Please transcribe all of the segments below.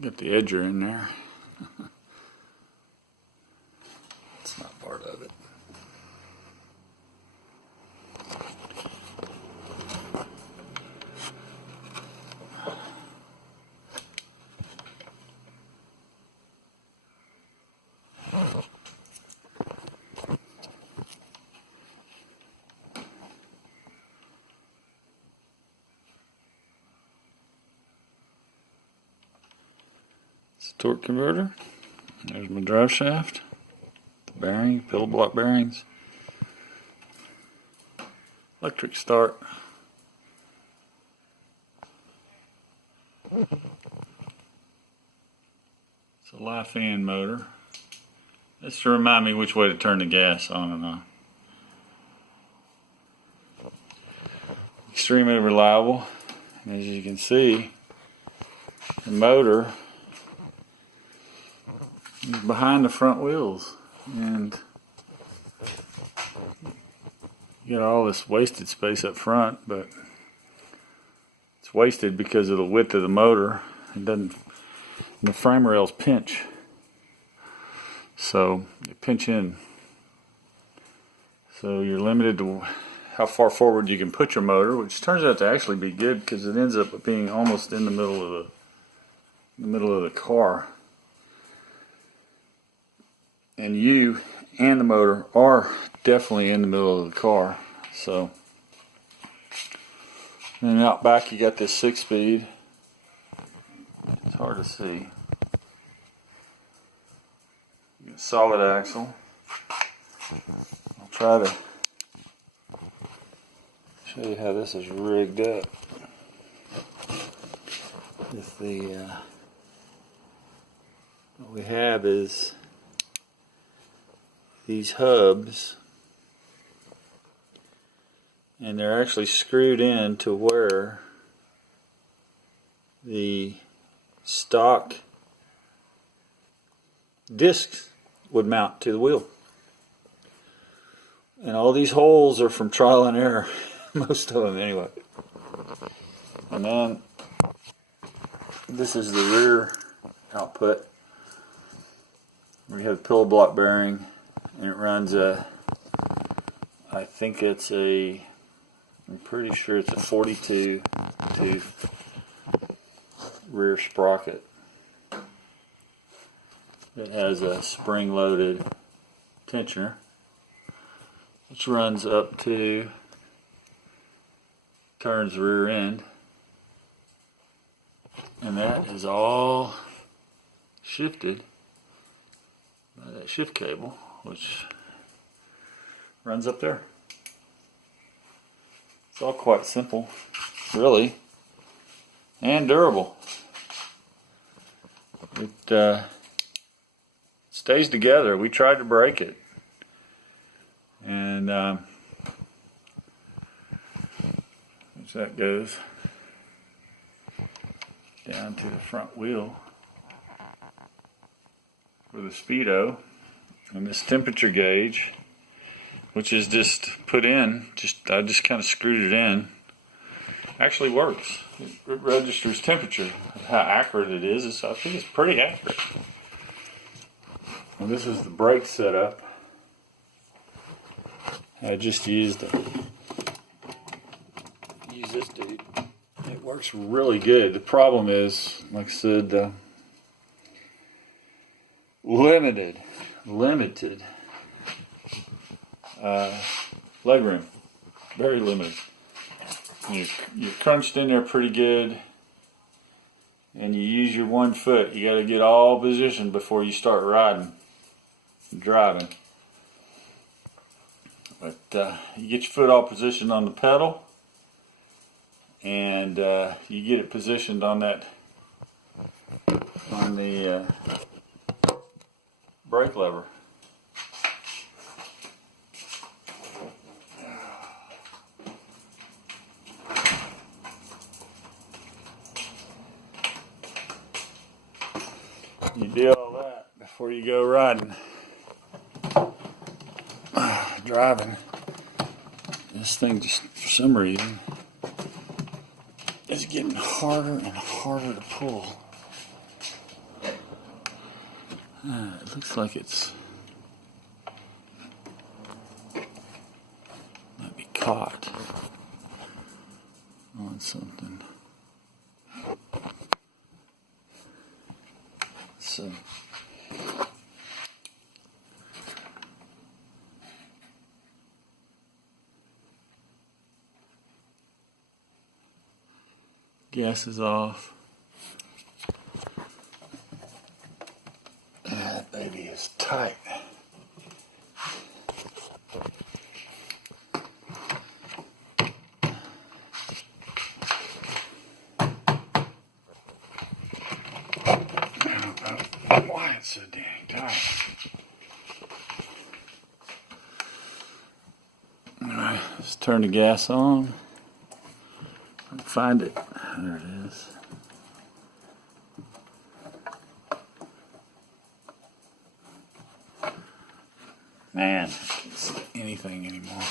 Get the edger in there. It's not part of it. Torque converter. There's my drive shaft, the bearing, pillow block bearings, electric start, it's a live fan motor. It's to remind me which way to turn the gas on and on. Extremely reliable. As you can see, the motor is behind the front wheels, and you got all this wasted space up front, but it's wasted because of the width of the motor. It doesn't, the frame rails pinch, so they pinch in, so you're limited to how far forward you can put your motor, which turns out to actually be good because it ends up being almost in the middle of the car. And you and the motor are definitely in the middle of the car. So, and then out back you got this 6-speed. It's hard to see. You got solid axle. I'll try to show you how this is rigged up. With the what we have is these hubs, and they're actually screwed in to where the stock discs would mount to the wheel. And all these holes are from trial and error, most of them anyway. And then this is the rear output. We have a pillow block bearing, and it runs a, I think it's a, I'm pretty sure it's a 42 tooth rear sprocket that has a spring-loaded tensioner, which runs up to, turns the rear end, and that is all shifted by that shift cable, which runs up there. It's all quite simple, really, and durable. It stays together. We tried to break it, and as that goes down to the front wheel with a speedo, and this temperature gauge, which is just put in, I just kind of screwed it in, actually works. It registers temperature. How accurate it is, I think it's pretty accurate. And this is the brake setup. I just used this dude. It works really good. The problem is, like I said, limited leg room. Very limited. You're crunched in there pretty good, and you use your 1 foot. You got to get all positioned before you start riding and driving. But you get your foot all positioned on the pedal, and you get it positioned on that, on the brake lever. You do all that before you go riding. Driving. This thing just, for some reason, is getting harder and harder to pull. It looks like it's might be caught on something. So gas is off. That baby is tight. Why it's so dang tight. Alright, let's turn the gas on. Find it. There it is. Man, I can't see anything anymore.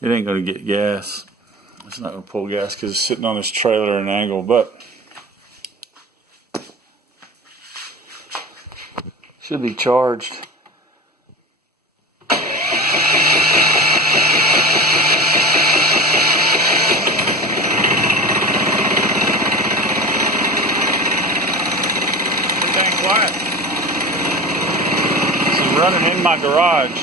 It ain't going to get gas. It's not going to pull gas because it's sitting on this trailer at an angle, but should be charged. Quiet. This is running in my garage.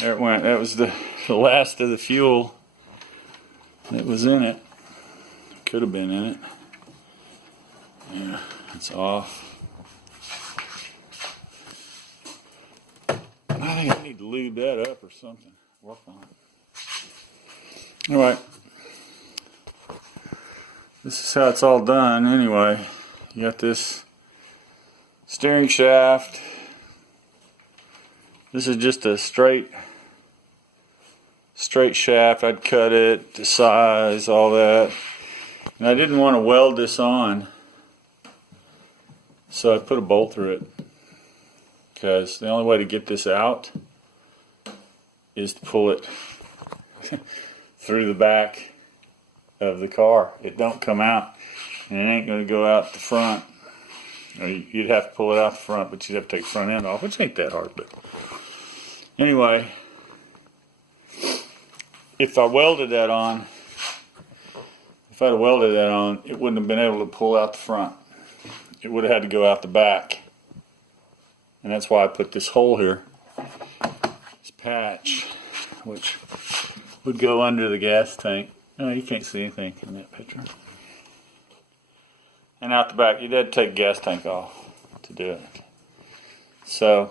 There it went. That was the last of the fuel that was in it. Could have been in it. Yeah, it's off. I think I need to lube that up or something. Work on it. Alright. This is how it's all done anyway. You got this steering shaft. This is just a straight shaft. I'd cut it to size, all that. And I didn't want to weld this on, so I put a bolt through it. Because the only way to get this out is to pull it through the back of the car. It don't come out, and it ain't going to go out the front. Or you'd have to pull it out the front, but you'd have to take the front end off, which ain't that hard. But anyway, if I welded that on, if I'd have welded that on, it wouldn't have been able to pull out the front. It would have had to go out the back. And that's why I put this hole here, this patch, which would go under the gas tank. No, you can't see anything in that picture. And out the back, you'd have to take the gas tank off to do it. So,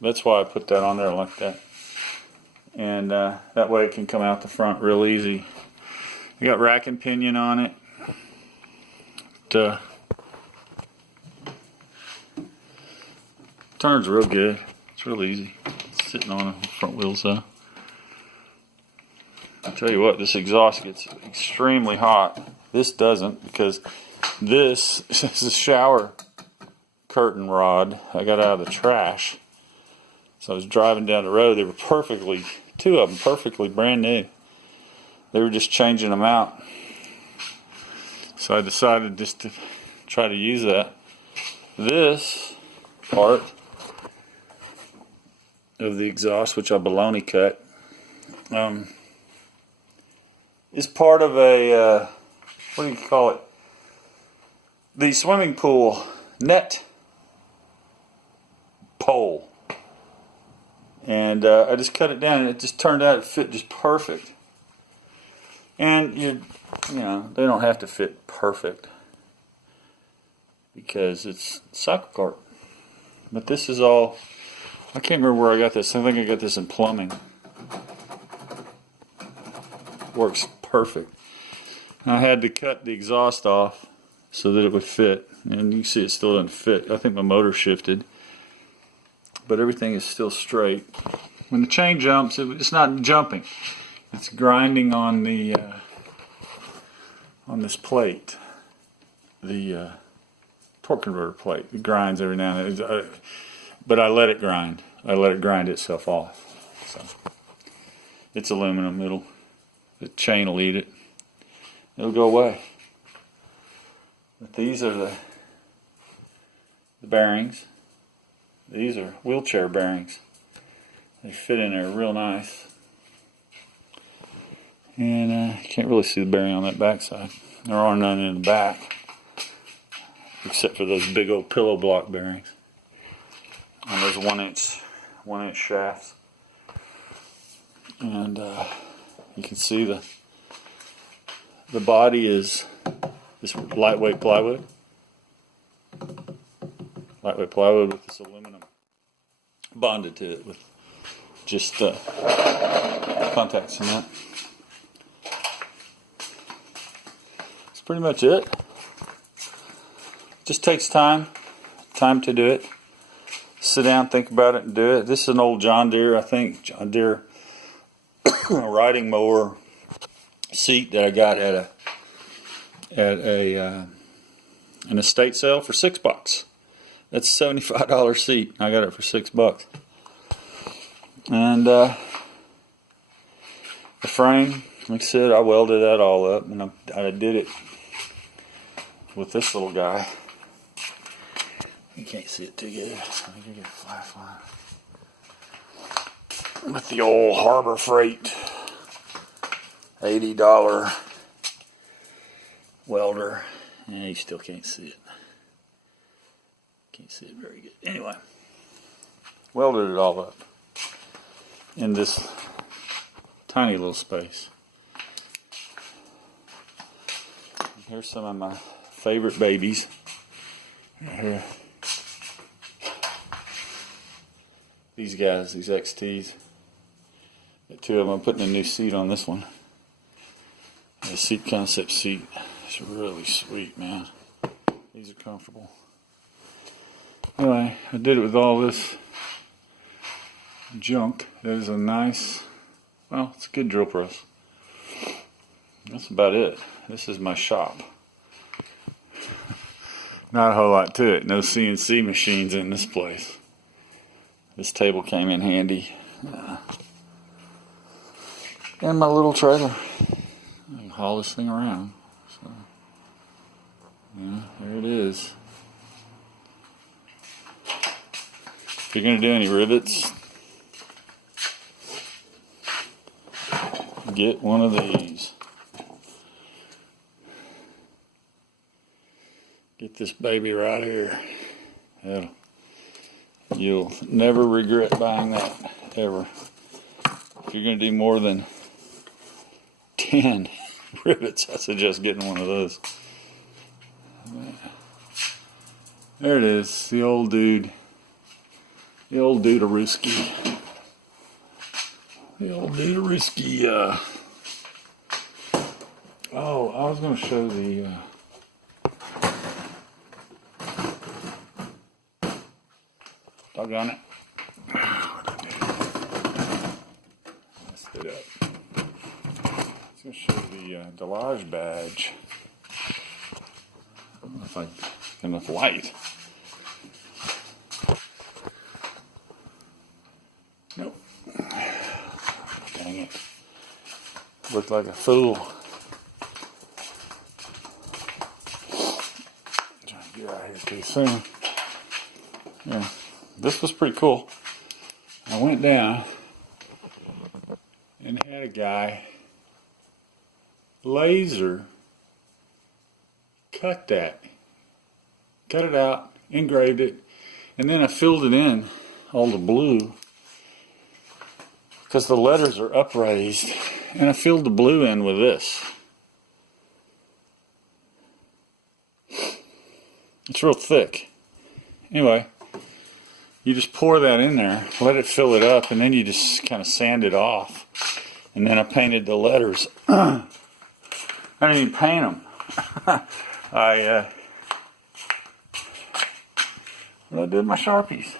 that's why I put that on there like that. And that way it can come out the front real easy. I got rack and pinion on it. Turns real good. It's real easy. It's sitting on the front wheels though. I'll tell you what, this exhaust gets extremely hot. This doesn't, because this is a shower curtain rod I got out of the trash. So I was driving down the road. They were two of them perfectly brand new. They were just changing them out. So I decided just to try to use that. This part of the exhaust, which I baloney cut, is part of a, what do you call it? The swimming pool net pole. And I just cut it down, and it just turned out, it fit just perfect. And you know, they don't have to fit perfect because it's cycle cart. But this is all, I can't remember where I got this. I think I got this in plumbing. Works perfect. I had to cut the exhaust off so that it would fit. And you can see it still doesn't fit. I think my motor shifted. But everything is still straight. When the chain jumps, it's not jumping. It's grinding on the on this plate, the torque converter plate. It grinds every now and then, but I let it grind. I let it grind itself off. So it's aluminum. The chain will eat it. It'll go away. But these are the bearings. These are wheelchair bearings. They fit in there real nice. And you can't really see the bearing on that back side. There are none in the back, except for those big old pillow block bearings. And those 1 inch shafts. And you can see the body is this lightweight plywood. Lightweight plywood with this aluminum bonded to it with just contacts and that. That's pretty much it. Just takes time to do it. Sit down, think about it, and do it. This is an old John Deere, I think, John Deere riding mower seat that I got at an estate sale for $6. That's a $75 seat. I got it for $6. And the frame, like I said, I welded that all up, and I did it with this little guy. You can't see it too good. Let me get a flashlight. With the old Harbor Freight $80 welder. And you still can't see it. Can't see it very good. Anyway, welded it all up. in this tiny little space. Here's some of my favorite babies. Right here. These guys, these XTs. Got two of them. I'm putting a new seat on this one. The seat concept seat. It's really sweet, man. These are comfortable. Anyway, I did it with all this junk. There's a nice, well, it's a good drill press. That's about it. This is my shop. Not a whole lot to it. No CNC machines in this place. This table came in handy. And my little trailer. I can haul this thing around. So, yeah, there it is. If you're going to do any rivets, get one of these. Get this baby right here. You'll never regret buying that, ever. If you're going to do more than 10 rivets, I suggest getting one of those. There it is, the old dude. The old dude-a-risky. The old dude-a-risky, oh, I was going to show the, doggone it. What did I do? Messed it up. I was going to show the Delage badge. I don't know if I get enough light. Nope. Dang it. Looked like a fool. Trying to get out of here too soon. Yeah. This was pretty cool. I went down and had a guy laser cut that. Cut it out, engraved it, and then I filled it in, all the blue, because the letters are upraised, and I filled the blue in with this. It's real thick. Anyway, you just pour that in there, let it fill it up, and then you just kind of sand it off. And then I painted the letters. I didn't even paint them. I did my Sharpies.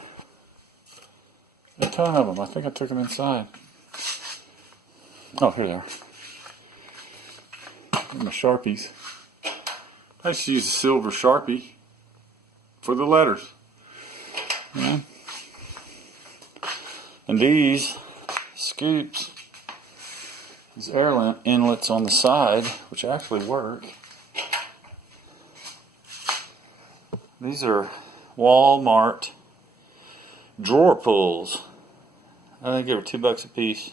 A ton of them. I think I took them inside. Oh, here they are. My Sharpies. I just used a silver Sharpie for the letters. Yeah. And these scoops, these air inlets on the side, which actually work. These are Walmart drawer pulls. I think they were $2 a piece.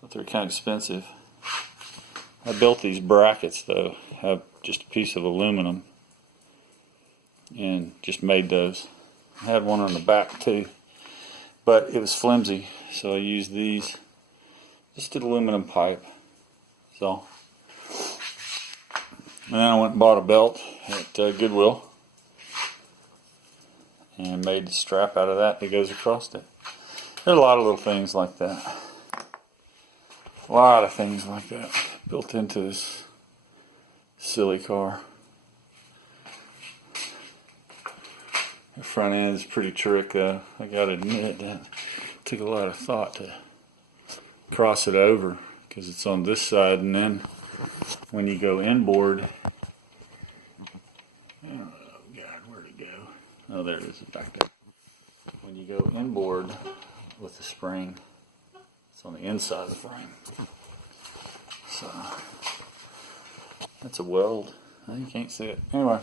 But they're kind of expensive. I built these brackets though. I have just a piece of aluminum and just made those. I had one on the back too, but it was flimsy, so I used these. Just an aluminum pipe. So, and then I went and bought a belt at Goodwill and made the strap out of that goes across it. There are a lot of little things like that. A lot of things like that built into this silly car. The front end is pretty trick though. I gotta admit that took a lot of thought to cross it over because it's on this side, and then when you go inboard, oh God, where'd it go? Oh, there it is, back there. When you go inboard with the spring, it's on the inside of the frame. So that's a weld. You can't see it. Anyway,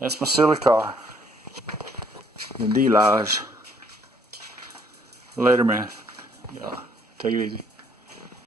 that's my silly car. The Delage. Later, man. Yeah, take it easy.